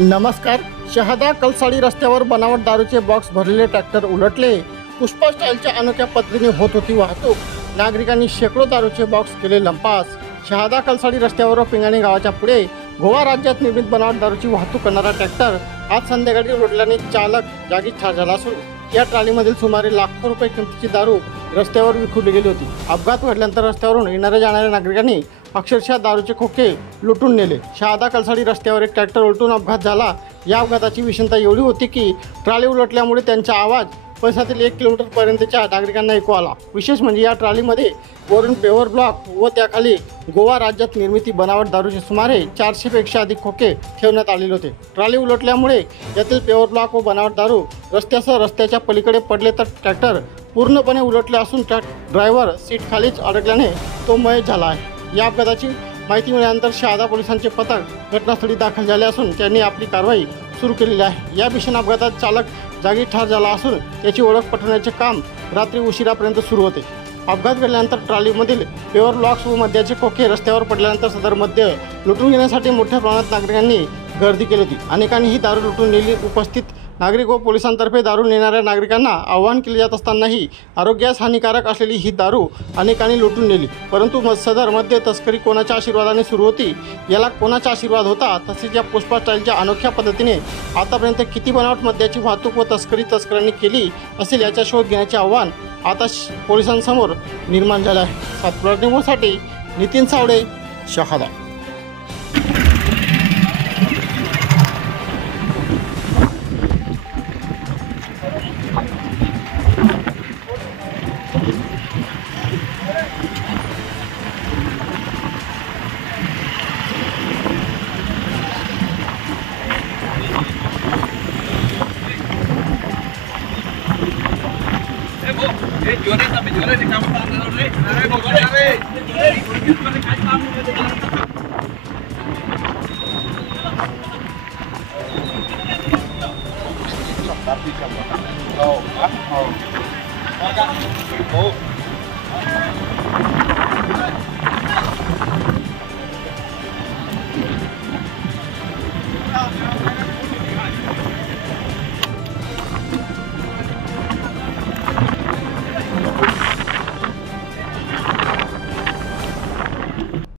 नमस्कार। शहादा कलसाडी रस्त्यावर बनावट दारूचे बॉक्स भरलेले ट्रॅक्टर उलटले। पुष्पा स्टाईलच्या अनोख्या पद्धतीने होत होती वाहतूक। नागरिकांनी शेकडो दारूचे बॉक्स केले लंपास। शहादा कलसाडी रस्त्यावर पिंगाणी गावाच्या पुढे गोवा राज्यात निर्मित बनावट दारूची वाहतूक करणारा ट्रॅक्टर आज संध्याकाळी उलटल्याने चालक जागीच ठार झाला असून या ट्रॉलीमधील सुमारे लाखो रुपये किमतीची दारू रस्त्यावर विखुरली गेली होती। अपघात घडल्यानंतर रस्त्यावरून येणाऱ्या जाणाऱ्या नागरिकांनी अक्षरशः दारूचे खोके लुटून नेले। शहादा कलसाडी रस्त्यावर एक ट्रॅक्टर उलटून अपघात झाला। या अपघाताची विषमता एवढी होती की ट्रॉली उलटल्यामुळे त्यांचा आवाज परिसरातील 1 किलोमीटरपर्यंतच्या नागरिकांना ऐकू आला। विशेष म्हणजे या ट्रॉलीमध्ये वरून पेवर ब्लॉक व त्याखाली गोवा राज्यात निर्मिती बनावट दारूचे सुमारे 400 पेक्षा अधिक खोके ठेवण्यात आलेले होते। ट्रॉली उलटल्यामुळे यातील पेवर ब्लॉक व बनावट दारू रस्त्याच्या पलीकडे पडले तर ट्रॅक्टर पूर्णपणे उलटले असून ड्रायव्हर सीट खालीच अडकल्याने तो मयत झाला आहे। या अपघाताची माहिती मिळाल्यानंतर शहादा पोलिसांचे पथक घटनास्थळी दाखल झाले असून त्यांनी आपली कारवाई सुरू केलेली आहे। या भीषण अपघातात चालक जागी ठार झाला असून त्याची ओळख पटवण्याचे काम रात्री उशिरापर्यंत सुरू होते। अपघात घडल्यानंतर ट्रॉलीमधील पेवर ब्लॉक्स व मद्याचे खोके रस्त्यावर पडल्यानंतर सदर मद्य लुटून घेण्यासाठी मोठ्या प्रमाणात नागरिकांनी गर्दी केली होती। अनेकांनी ही दारू लुटून नेली। उपस्थित नागरिक व पोलिसांतर्फे दारू नेणाऱ्या नागरिकांना आवाहन केले जात असतानाही आरोग्यास हानिकारक असलेली ही दारू अनेकांनी लुटून नेली। परंतु सदर मद्य तस्करी कोणाच्या आशीर्वादाने सुरू होती, याला कोणाचा आशीर्वाद होता, तसेच या पुष्पा स्टाईलच्या अनोख्या पद्धतीने आतापर्यंत किती बनावट मद्याची वाहतूक व तस्करांनी केली असेल याचा शोध घेण्याचे आव्हान आता पोलिसांसमोर निर्माण झाले आहे। सातपुडा न्यूजसाठी नितीन सावडे, शहादा।